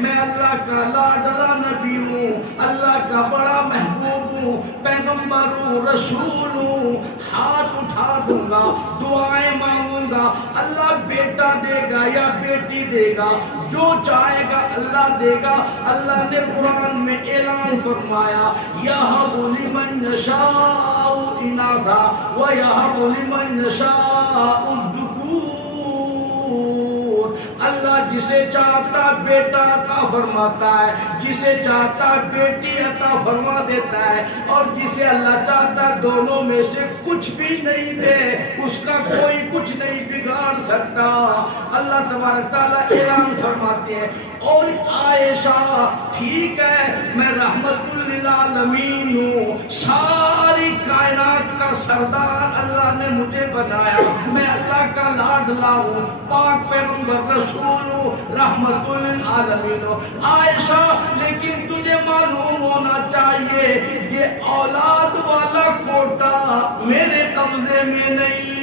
میں اللہ کا لاڈلا نبی ہوں، اللہ کا بڑا محبوب ہوں، پیغمبر ہوں، رسول ہوں، ہاتھ اٹھا دوں گا، دعائیں مانگوں گا، اللہ بیٹا دے گا یا بیٹی دے گا، جو چاہے گا اللہ دے گا۔ اللہ نے قرآن میں اعلان فرمایا یَهَبُ لِمَن يَشَاءُ إِنَاثًا وَيَهَبُ لِمَن يَشَاءُ الذُّكُورَ۔ اللہ جسے چاہتا بیٹا عطا فرماتا ہے، جسے چاہتا بیٹی عطا فرما دیتا ہے، اور جسے اللہ چاہتا دونوں میں سے کچھ بھی نہیں دے اس کا کوئی کچھ نہیں بگاڑ سکتا۔ اللہ تبارک تعالیٰ اعلان فرماتے ہیں اور عائشہ ٹھیک ہے میں رحمت للعالمین ہوں، ساری کائنات کا سردار اللہ اللہ نے مجھے بنایا، میں اللہ کا لاڈلا ہوں، پاک پیغمبر رسول ہوں، رحمت للعالمین ہوں۔ عائشہ لیکن تجھے معلوم ہونا چاہیے یہ اولاد والا کوٹا میرے قبضے میں نہیں،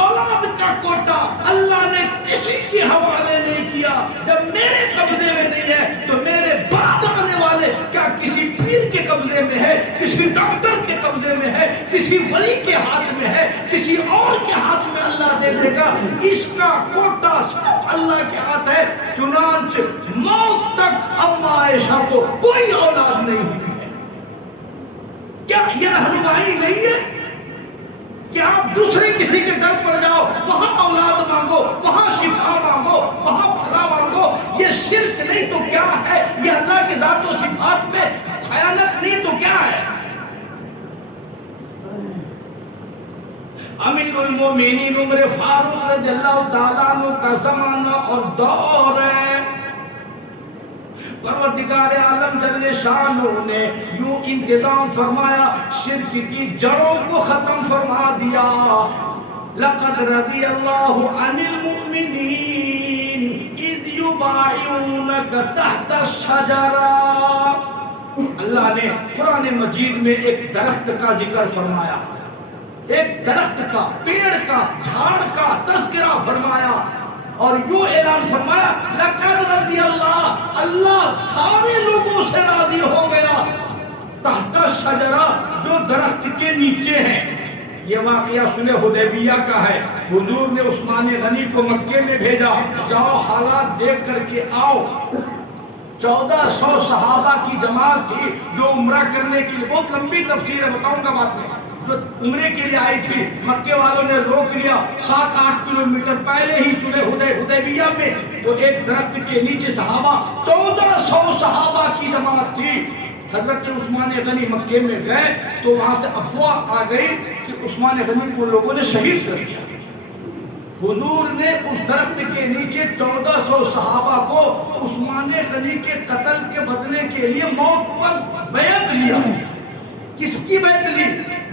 اولاد کا کوٹا اللہ نے کسی کے حوالے نہیں کیا۔ جب میرے قبضے میں نہیں ہے تو میرے بعد آنے والے کیا کسی پیر کے قبضے میں ہے، کسی ڈاکٹر کے قبضے میں ہے، کسی ولی کے ہاتھ میں ہے، کسی اور کے ہاتھ میں اللہ دے دے گا؟ اس کا کوٹا صرف اللہ کے ہاتھ ہے۔ چنانچہ موت تک اما عائشہ کو کوئی اولاد نہیں ہوئی ہے۔ کیا یہ رہنمائی نہیں ہے کہ آپ دوسرے کسی کے در پر جاؤ، وہاں اولاد مانگو، وہاں شفا مانگو، وہاں بھلا مانگو؟ یہ شرک نہیں تو کیا ہے؟ یہ اللہ کی ذات و صفات میں خیانت نہیں تو کیا ہے؟ امیر المومنین عمر فاروق رضی اللہ تعالیٰ عنہ کا زمانہ اور دور ہے۔ پروردگار عالم جل شانہ نے یوں انتظام فرمایا، شرک کی جڑوں کو ختم فرما دیا۔ لقد رضی اللہ عن المؤمنین اذ یبایعونک تحت الشجرہ۔ اللہ نے قرآن مجید میں ایک درخت کا ذکر فرمایا، ایک درخت کا، پیڑ کا، جھاڑ کا تذکرہ فرمایا اور یوں اعلان فرمایا لقد رضی اللہ، اللہ سارے لوگوں سے راضی ہو گیا، تحت الشجرہ، جو درخت کے نیچے ہیں۔ یہ واقعہ صلح حدیبیہ کا ہے۔ حضور نے عثمان غنی کو مکے میں بھیجا، جاؤ حالات دیکھ کر کے آؤ۔ 1400 صحابہ کی جماعت تھی جو عمرہ کرنے کے لیے، بہت لمبی تفسیر ہے بتاؤں گا بعد میں، جو عمرے کے لیے آئی تھی، مکے والوں نے روک لیا 7-8 کلومیٹر پہلے ہی صلح حدیبیہ میں۔ تو ایک درخت کے نیچے صحابہ، 1400 صحابہ کی جماعت تھی۔ حضرت عثمان غنی مکے میں گئے تو وہاں سے افواہ آ گئی کہ عثمان غنی کو لوگوں نے شہید کر دیا۔ حضور نے اس درخت کے نیچے 1400 صحابہ کو عثمان غنی کے قتل کے بدلے کے لیے موت پر بیعت لیا۔ کس کی بیعت لی؟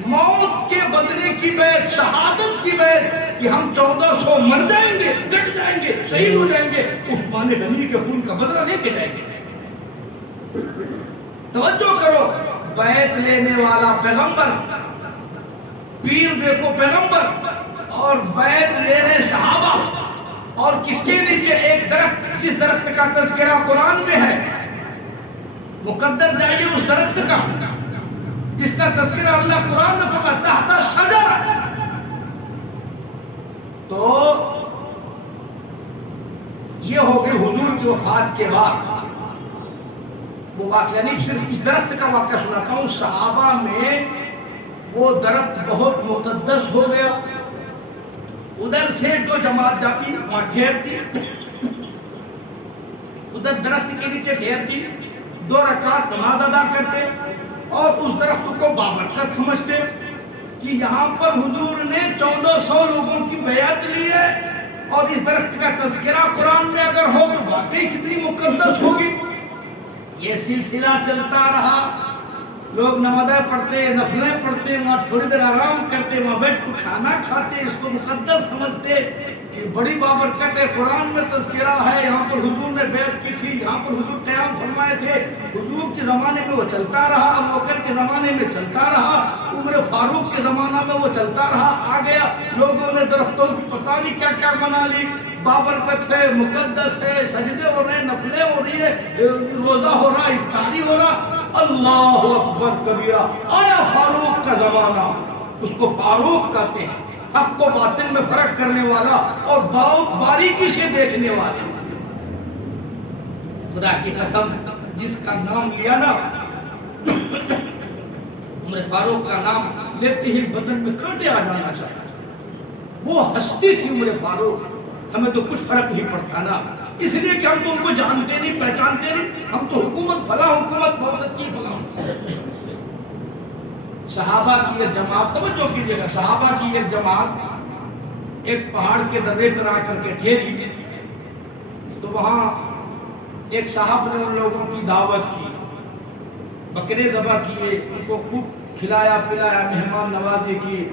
موت کے بدلے کی بیعت، شہادت کی بیعت، کہ ہم 1400 مر جائیں گے، کٹ جائیں گے، شہید ہو جائیں گے، عثمان غنی کے خون کا بدلہ لے کے جائیں گے۔ توجہ کرو، بیعت لینے والا پیغمبر، پیر دیکھو پیغمبر، اور بیعت لے رہے صحابہ، اور کس کے نیچے ایک درخت، جس درخت کا تذکرہ قرآن میں ہے، مقدر جائیے اس درخت کا جس کا تذکرہ اللہ قرآن میں فرمایا تحت الشجرہ۔ تو یہ ہو گئی حضور کی وفات کے بعد وہ واقعہ، نہیں صرف اس درخت کا واقعہ سناتا ہوں۔ صحابہ میں وہ درخت بہت مقدس ہو گیا، ادھر سے جو جماعت جاتی وہاں ٹھہرتی، ادھر درخت کے نیچے ٹھہرتی، 2 رکعت نماز ادا کرتے اور اس درخت کو بابرکت سمجھتے کہ یہاں پر حضور نے 1400 لوگوں کی بیعت لی ہے، اور اس درخت کا تذکرہ قرآن میں اگر ہو تو واقعی کتنی مقدس ہوگی۔ یہ سلسلہ چلتا رہا، لوگ نمازیں پڑھتے، نفلیں پڑھتے، وہاں تھوڑی دیر آرام کرتے، وہاں بیٹھ کر کھانا کھاتے، اس کو مقدس سمجھتے کہ بڑی بابرکت ہے، قرآن میں تذکرہ ہے، یہاں پر حضور نے بیعت کی تھی، یہاں پر حضور قیام فرمائے تھے۔ حضور کے زمانے میں وہ چلتا رہا، ابو بکر کے زمانے میں چلتا رہا، عمر فاروق کے زمانہ میں وہ چلتا رہا، آ گیا، لوگوں نے درختوں کی پتہ نہیں کیا کیا بنا لی، بابرکت ہے، مقدس ہے، سجدے ہو رہے ہیں، نفلیں ہو رہی ہے، روزہ ہو رہا، افطاری ہو رہا۔ اللہ اکبر کبیرہ، آیا فاروق کا زمانہ، اس کو فاروق کہتے ہیں، حق کو باطل میں فرق کرنے والا اور بہت باریکی سے دیکھنے والا۔ خدا کی قسم، جس کا نام لیا نا عمر فاروق کا نام لیتے ہی بدن میں کانٹے آ جانا چاہتا، وہ ہستی تھی عمر فاروق۔ ہمیں تو کچھ فرق نہیں پڑتا نا، اس لیے کہ ہم تو ان کو جانتے نہیں، پہچانتے نہیں، ہم تو حکومت فلاں حکومت بہت اچھی فلاں۔ صحابہ کی ایک جماعت، توجہ کیجیے گا، صحابہ کی ایک جماعت ایک پہاڑ کے درے پر آ کر کے ٹھہری، تو وہاں ایک صاحب نے ان لوگوں کی دعوت کی، بکرے ذبح کیے، ان کو خوب کھلایا پلایا، مہمان نوازی کی.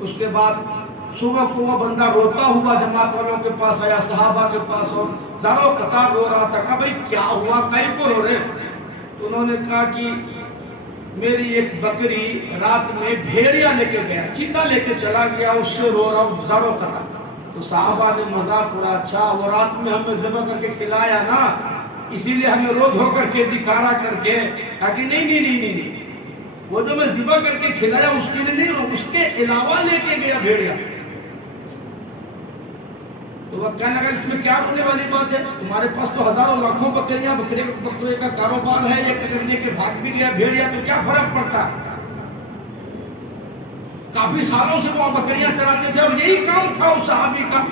اس کے بعد صبح کو وہ بندہ روتا ہوا جماعت والوں کے پاس آیا، صحابہ کے پاس، اور زاروں قطار رو رہا تھا. کہا بھئی کیا ہوا، کئی کو رو رہے؟ تو انہوں نے کہا کہ میری ایک بکری رات میں بھیڑیا لے کے گیا، چیتا لے کے چلا گیا، اس سے رو رہا ہوں زاروں قطار. تو صحابہ نے مذاق اڑا، اچھا وہ رات میں ہمیں ذبح کر کے کھلایا نا، اسی لیے ہمیں رو دھو کر کے دکھارا کر کے. کہا کہ نہیں، وہ جو میں ذبح کر کے کھلایا اس کے لیے نہیں رو، اس کے علاوہ لے کے گیا بھیڑیا. تو وہ کہنے لگا اس میں کیا رونے والی بات ہے، تمہارے پاس تو ہزاروں لاکھوں بکریاں، بکرے کا کاروبار ہے، یہ پکڑنے کے بھاگ بھی گیا بھیڑیا، تو کیا فرق پڑتا؟ کافی سالوں سے وہ بکریاں چراتے تھے اور یہی کام تھا اس صحابی کا.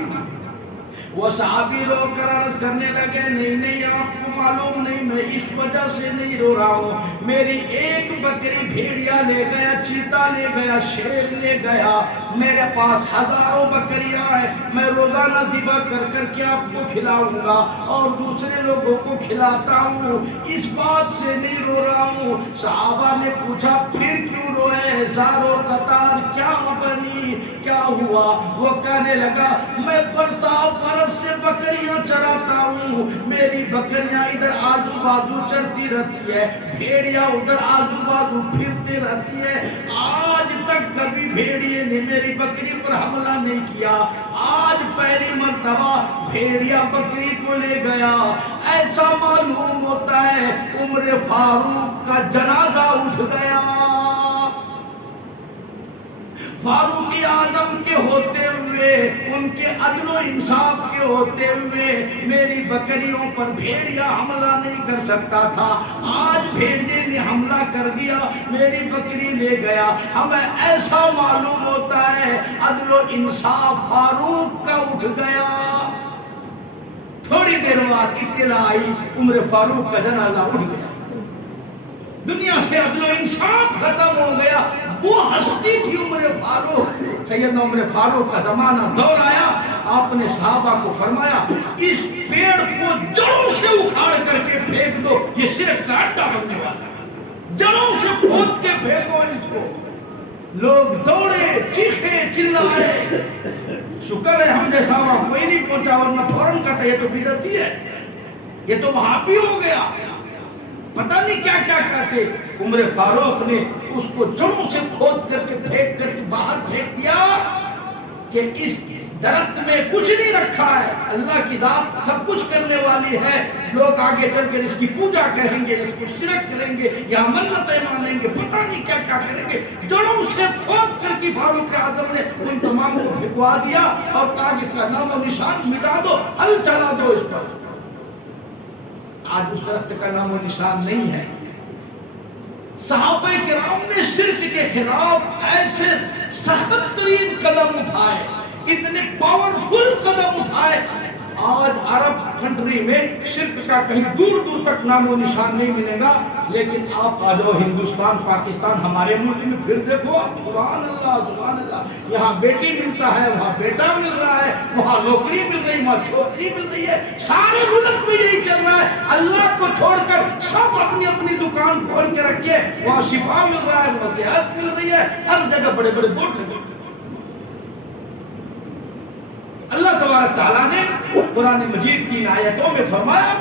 وہ صحابی رو کر عرض کرنے لگے نہیں آپ کو معلوم نہیں، میں اس وجہ سے نہیں رو رہا ہوں، میری ایک بکری بھیڑیا لے گیا، چیتا لے گیا، شیر لے گیا، میرے پاس ہزاروں بکریاں ہیں، میں روزانہ ذبح کر کر کے آپ کو کھلاؤں گا اور دوسرے لوگوں کو کھلاتا ہوں، اس بات سے نہیں رو رہا ہوں. صحابہ نے پوچھا پھر کیوں روئے؟ زارو قطار کیا بنی، کیا ہوا؟ وہ کہنے لگا میں برس سے بکریاں چراتا ہوں، میری بکریاں ادھر آزو بازو چرتی رہتی ہے، بھیڑیا ادھر آزو بازو پھرتی رہتی ہے، آج تک کبھی بھیڑیے نے میری بکری پر حملہ نہیں کیا، آج پہلی مرتبہ بھیڑیا بکری کو لے گیا. ایسا معلوم ہوتا ہے عمر فاروق کا جنازہ اٹھ گیا. فاروق اعظم کے ہوتے ہوئے، ان کے عدل و انصاف کے ہوتے ہوئے میری بکریوں پر بھیڑیا حملہ نہیں کر سکتا تھا، آج بھیڑیے نے حملہ کر دیا، میری بکری لے گیا. ہمیں ایسا معلوم ہوتا ہے عدل و انصاف فاروق کا اٹھ گیا. تھوڑی دیر بعد اطلاع آئی عمر فاروق کا جنازہ اٹھ گیا، دنیا سے عدل و انصاف ختم ہو گیا. وہ ہستی تھی عمر فاروق. سیدنا عمر فاروق کا زمانہ دور آیا، آپ نے صحابہ کو فرمایا اس پیڑ کو جڑوں سے اکھاڑ کر کے پھینک دو، یہ شرک کا اڈا بننے والا ہے، جڑوں سے کھود کے پھینکو اس کو. لوگ دوڑے، چیخے، چلائے. شکر ہے ہم جیسا وہاں کوئی نہیں پہنچا، ورنہ فوراً کہتا یہ تو بدعتی ہے، یہ تو وہابی ہو گیا، پتہ نہیں کیا کیا کہتے. عمر فاروق نے اس کو جڑوں سے کھود کر کے پھینک کر کے باہر پھینک دیا کہ اس درخت میں کچھ نہیں رکھا ہے، اللہ کی ذات سب کچھ کرنے والی ہے، لوگ آگے چل کر اس کی پوجا کریں گے، اس کو شرک کریں گے یا منتیں مانیں گے، پتہ نہیں کیا کیا کریں گے. جڑوں سے کھود کر کے فاروق اعظم نے ان تمام کو پھینکوا دیا اور کہا اس کا نام و نشان مٹا دو، ہل چلا دو اس پر. آج اس درخت کا نام و نشان نہیں ہے. صحابہ کرام نے شرک کے خلاف ایسے سخت ترین قدم اٹھائے، اتنے پاورفل قدم اٹھائے. آج عرب کنٹری میں شرک کا کہیں دور دور تک نام و نشان نہیں ملے گا، لیکن آپ آ جاؤ ہندوستان، پاکستان، ہمارے ملک میں پھر دیکھو آپ، سبحان اللہ سبحان اللہ، یہاں بیٹی ملتا ہے، وہاں بیٹا مل رہا ہے، وہاں نوکری مل رہی، وہاں چھوکری مل رہی ہے، سارے ملک میں یہی چل رہا ہے. اللہ کو چھوڑ کر سب اپنی اپنی دکان کھول کے رکھے، وہاں شفا مل رہا ہے، وہاں صحت مل رہی ہے، ہر جگہ بڑے بڑے بورڈ لگے. اللہ تبارک تعالیٰ نے قرآن مجید کی آیتوں میں فرمایا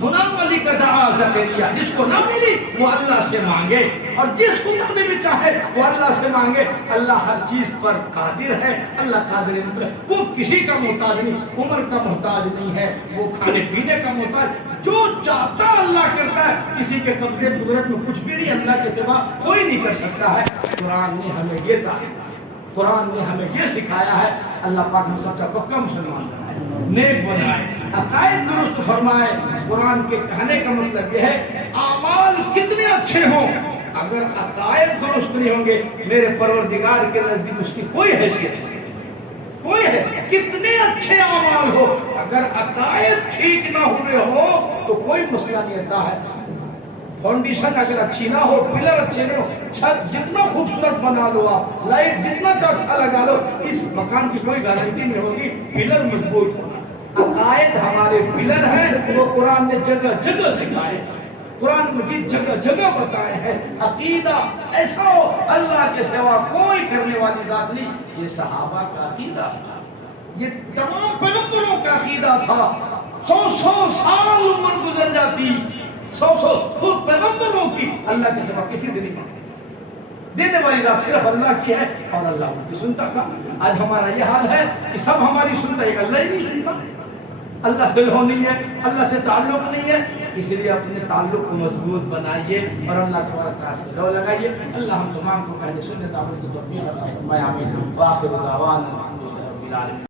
غلام علی کا دعا زکریا، جس کو نہ ملی وہ اللہ سے مانگے، اور جس کو نہ بھی چاہے وہ اللہ سے مانگے. اللہ ہر چیز پر قادر ہے، اللہ قادر مطلق، وہ کسی کا محتاج نہیں، عمر کا محتاج نہیں ہے، وہ کھانے پینے کا محتاج، جو چاہتا اللہ کرتا ہے. کسی کے قبضے قدرت میں کچھ بھی نہیں، اللہ کے سوا کوئی نہیں کر سکتا ہے. قرآن نے ہمیں یہ تعلیم، قرآن نے ہمیں یہ سکھایا ہے. اللہ پاک ہم سب کا پکا مسلمان بنائے، نیک بنائے، عقائد درست فرمائے. قرآن کے کہنے کا مطلب یہ ہے اعمال کتنے اچھے ہوں، اگر عقائد درست نہیں ہوں گے میرے پروردگار کے نزدیک اس کی کوئی حیثیت نہیں. کوئی ہے کتنے اچھے اعمال ہو، اگر عقائد ٹھیک نہ ہوئے ہو تو کوئی مسئلہ نہیں ہوتا ہے. فاؤنڈیشن اگر اچھی نہ ہو، پلر اچھے نہ ہو، چھت جتنا خوبصورت بنا لو آپ، لائٹ جتنا اچھا لگا لو، اس مکان کی کوئی گارنٹی نہیں ہوگی. پلر مضبوط ہونا. عقائد ہمارے پلر ہیں، وہ قرآن نے جگہ جگہ سکھائے. قرآن مجید جگہ جگہ بتائے ہیں عقیدہ ایسا ہو اللہ کے سوا کوئی کرنے والی ذات نہیں. یہ صحابہ کا عقیدہ تھا, یہ تمام پیغمبروں کا عقیدہ تھا. 100 سال عمر گزر جاتی, 100 خود پیغمبروں کی اللہ کے سوا کسی سے نہیں مانگتے. دینے والی ذات صرف اللہ کی ہے اور اللہ ان کی سنتا تھا. آج ہمارا یہ حال ہے کہ سب ہماری سنتا, ایک اللہ ہی نہیں سنتا. اللہ سے لو نہیں ہے, اللہ سے تعلق نہیں ہے, اس لیے اپنے تعلق کو مضبوط بنائیے اور اللہ تبارک تعالیٰ سے لو لگائیے. اللہ ہم تمام کو پہلے سنت عمل کی توفیق عطا فرمائے. آمین. وآخر دعوانا الحمد للہ رب العالمین.